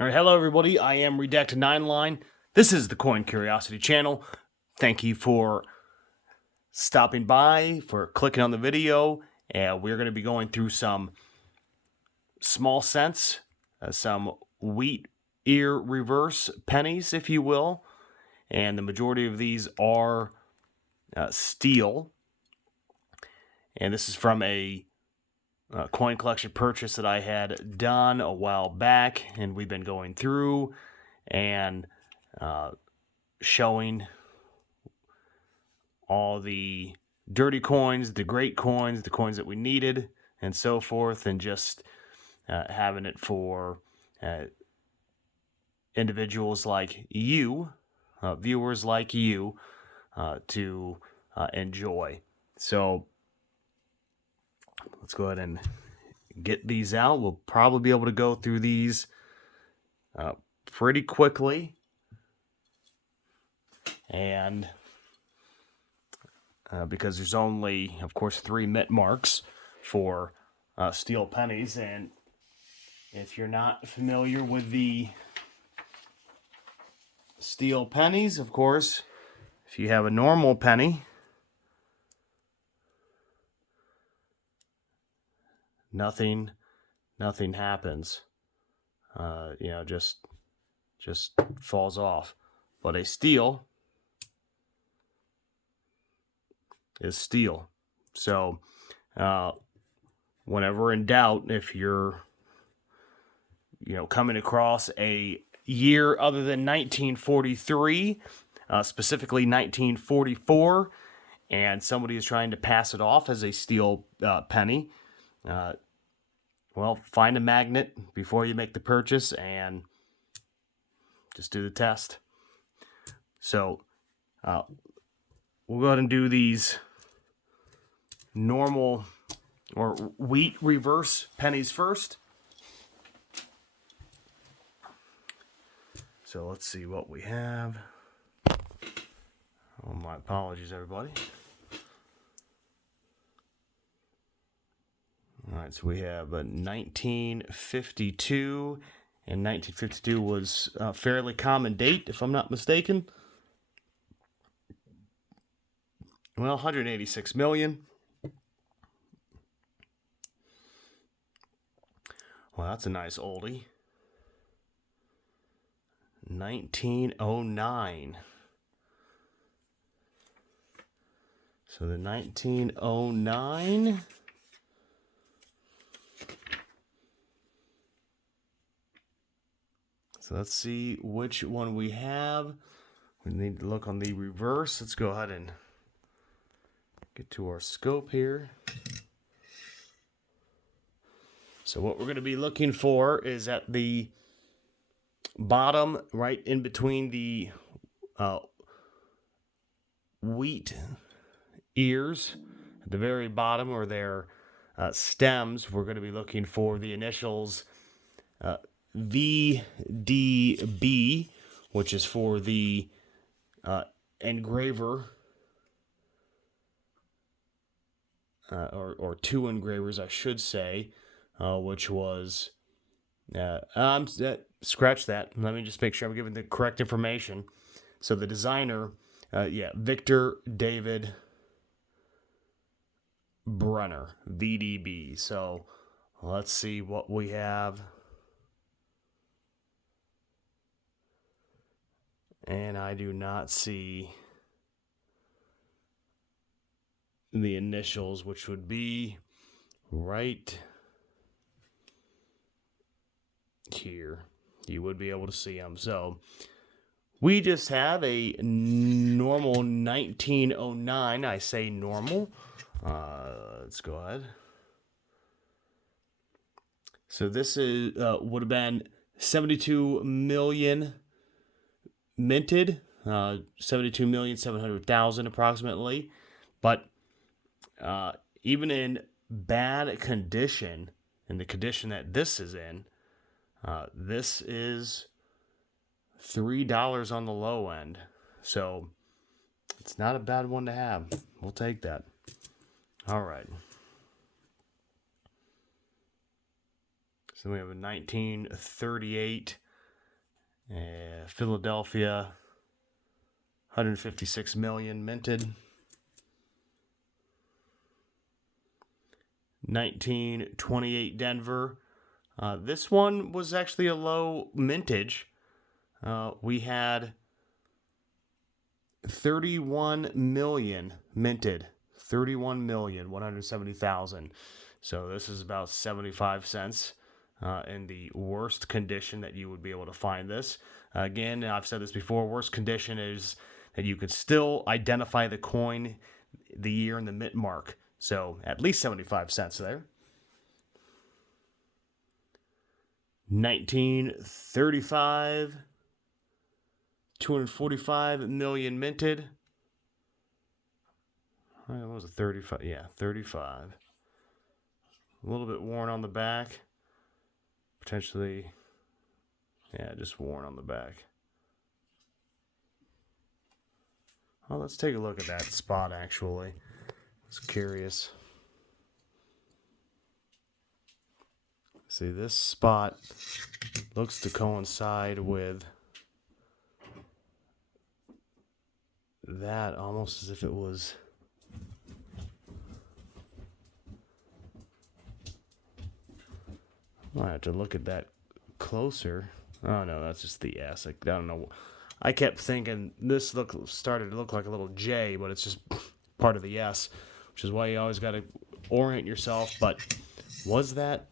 All right, hello everybody. I am Redacted 9line. This is the Coin Curiosity channel. Thank you for stopping by, for clicking on the video, and we're going to be going through some small cents, some wheat ear reverse pennies, if you will, and the majority of these are steel. And this is from a coin collection purchase that I had done a while back, and we've been going through and showing all the dirty coins, the great coins, the coins that we needed, and so forth, and just having it for individuals like you, viewers like you, to enjoy. So let's go ahead and get these out. We'll probably be able to go through these pretty quickly. And because there's only, of course, 3 mint marks for steel pennies. And if you're not familiar with the steel pennies, of course, if you have a normal penny, nothing happens. Just falls off. But a steel is steel. So whenever in doubt, if you're coming across a year other than 1943, specifically 1944, and somebody is trying to pass it off as a steel penny, well, find a magnet before you make the purchase and just do the test. So we'll go ahead and do these normal or wheat reverse pennies first. So let's see what we have. Oh, my apologies, everybody. All right, so we have a 1952, and 1952 was a fairly common date, if I'm not mistaken. Well, 186 million. Well, that's a nice oldie. 1909. So the 1909. So let's see which one we have. We need to look on the reverse. Let's go ahead and get to our scope here. So what we're going to be looking for is at the bottom, right in between the wheat ears, at the very bottom, or their stems. We're going to be looking for the initials VDB, which is for the engraver, or 2 engravers, I should say, which was scratch that. Let me just make sure I'm giving the correct information. So the designer, Victor David Brunner, VDB. So let's see what we have. And I do not see the initials, which would be right here. You would be able to see them. So we just have a normal 1909. I say normal. Let's go ahead. So this is would have been 72 million minted, 72,700,000 approximately. But even in bad condition, in the condition that this is in, this is $3 on the low end. So it's not a bad one to have. We'll take that. All right. So we have a 1938 Philadelphia, 156 million minted. 1928 Denver. This one was actually a low mintage. We had 31 million minted. 31,170,000. So this is about 75 cents in the worst condition that you would be able to find this. Again, I've said this before, worst condition is that you can still identify the coin, the year, and the mint mark. So at least 75 cents there. 1935, 245 million minted. What was it, 35? Yeah, 35. A little bit worn on the back. Potentially, yeah, just worn on the back. Well, let's take a look at that spot, actually. I was curious. See, this spot looks to coincide with that, almost as if it was... I have to look at that closer. Oh, no, that's just the S. I don't know. I kept thinking this started to look like a little J, but it's just part of the S, which is why you always got to orient yourself. But was that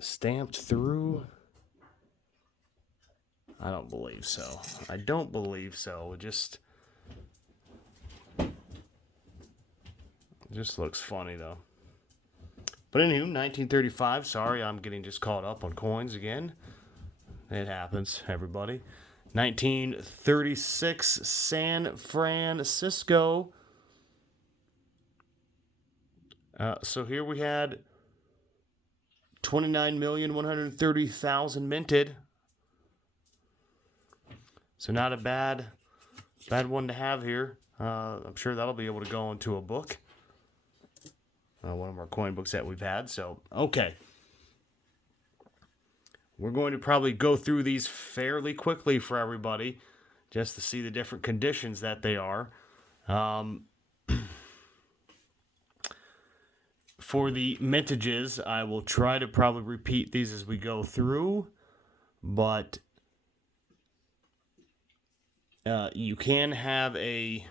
stamped through? I don't believe so. I don't believe so. It just looks funny, though. But anywho, 1935. Sorry, I'm getting just caught up on coins again. It happens, everybody. 1936, San Francisco. So here we had 29,130,000 minted. So not a bad one to have here. I'm sure that'll be able to go into a book. One of our coin books that we've had. So, okay. We're going to probably go through these fairly quickly for everybody, just to see the different conditions that they are. For the mintages, I will try to probably repeat these as we go through, but you can have a...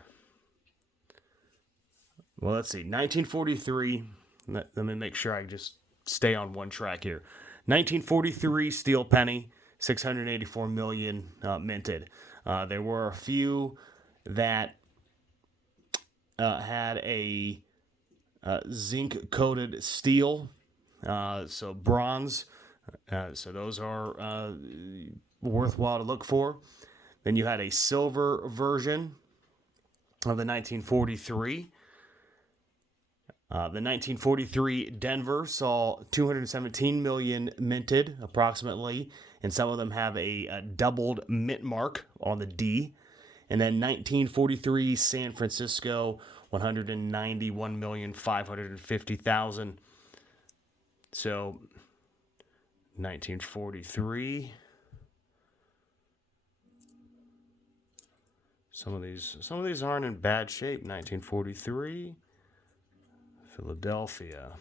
Well, let's see. 1943. Let me make sure I just stay on one track here. 1943 steel penny, 684 million minted. There were a few that had a zinc-coated steel, so bronze. So those are worthwhile to look for. Then you had a silver version of the 1943. The 1943 Denver saw 217 million minted, approximately, and some of them have a doubled mint mark on the D. And then 1943 San Francisco, 191,550,000. So, 1943. Some of these aren't in bad shape. 1943. Philadelphia.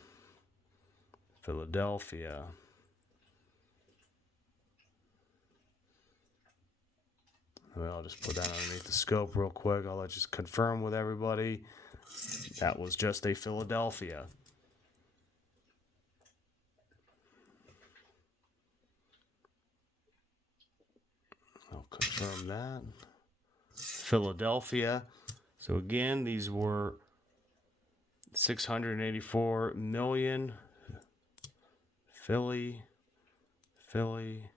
Well, I'll just put that underneath the scope real quick. I'll just confirm with everybody. That was just a Philadelphia. I'll confirm that. Philadelphia. So again, these were 684 million. Philly. Philadelphia.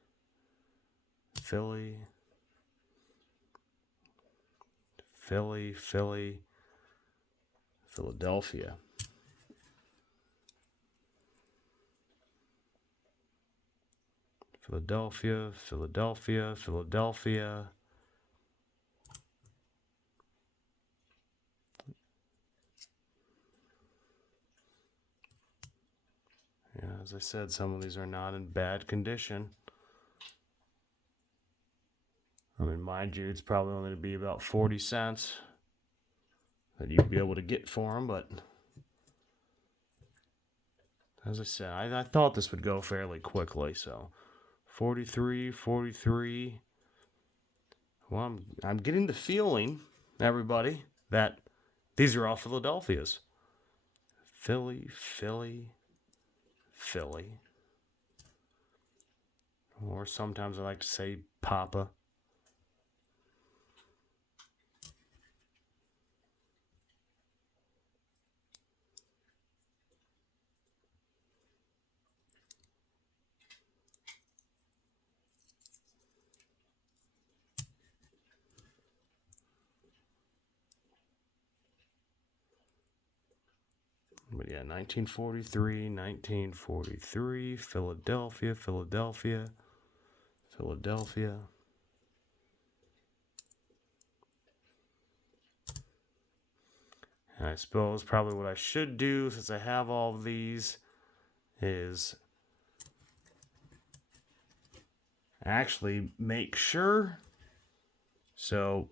Yeah, as I said, some of these are not in bad condition. I mean, mind you, it's probably only to be about 40 cents that you'd be able to get for them, but as I said, I thought this would go fairly quickly, so 43, 43. Well, I'm getting the feeling, everybody, that these are all Philadelphia's. Philly, Philly, Philly. Or sometimes I like to say Papa. But yeah, 1943, Philadelphia, Philadelphia, Philadelphia. And I suppose probably what I should do, since I have all of these, is actually make sure. So,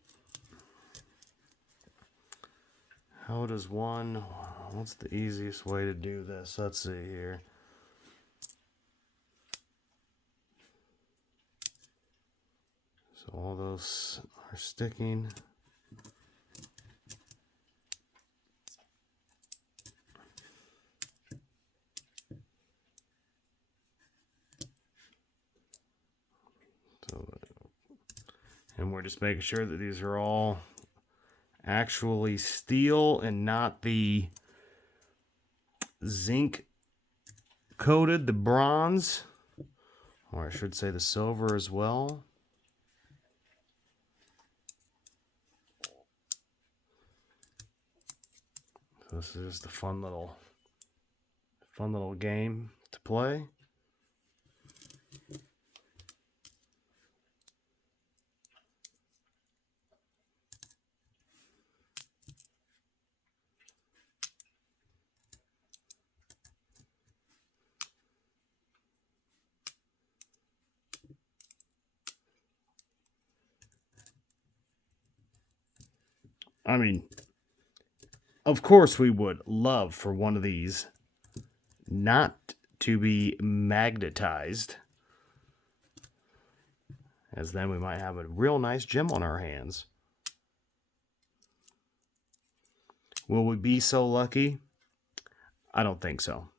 how does one... What's the easiest way to do this? Let's see here. So all those are sticking. So, and we're just making sure that these are all actually steel and not the zinc coated, the bronze, or I should say the silver as well. So this is just a fun little game to play. I mean, of course we would love for one of these not to be magnetized, as then we might have a real nice gem on our hands. Will we be so lucky? I don't think so.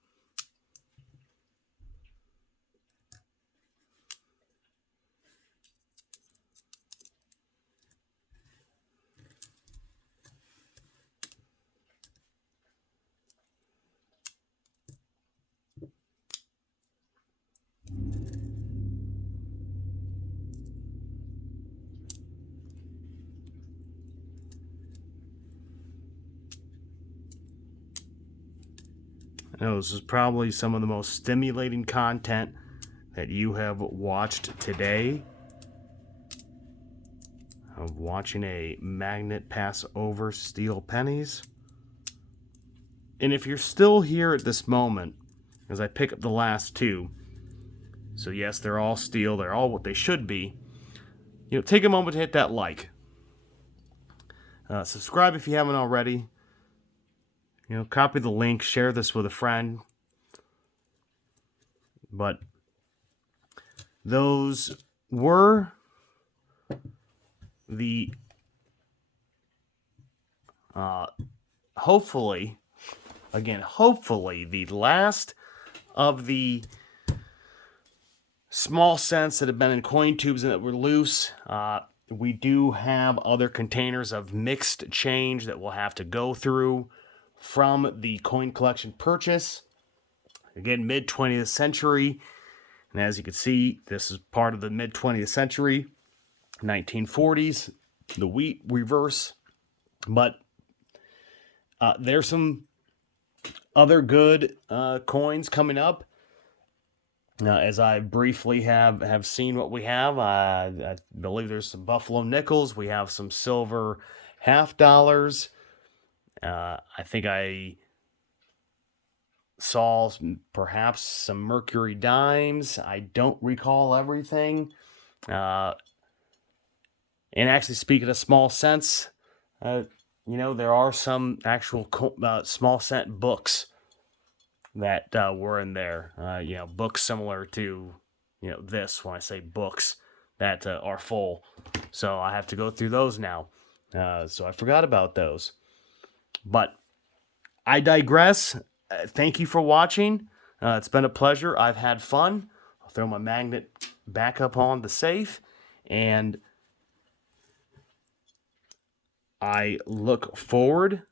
I know this is probably some of the most stimulating content that you have watched today, of watching a magnet pass over steel pennies. And if you're still here at this moment, as I pick up the last two, so yes, they're all steel, they're all what they should be, take a moment to hit that like. Subscribe if you haven't already. Copy the link, share this with a friend. But those were the hopefully the last of the small cents that have been in coin tubes and that were loose. We do have other containers of mixed change that we'll have to go through from the coin collection purchase. Again, mid-20th century. And as you can see, this is part of the mid-20th century, 1940s, the wheat reverse. But there's some other good coins coming up. As I briefly have seen what we have, I believe there's some Buffalo nickels. We have some silver $50. I think I saw perhaps some Mercury dimes. I don't recall everything. And actually, speaking of small cents, there are some actual small cent books that were in there. Books similar to, this, when I say books, that are full. So I have to go through those now. So I forgot about those. But I digress. Thank you for watching. It's been a pleasure. I've had fun. I'll throw my magnet back up on the safe. And I look forward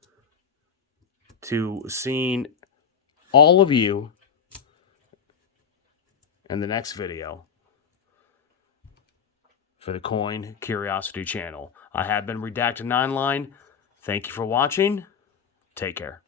to seeing all of you in the next video for the Coin Curiosity channel. I have been Redacted 9line. Thank you for watching. Take care.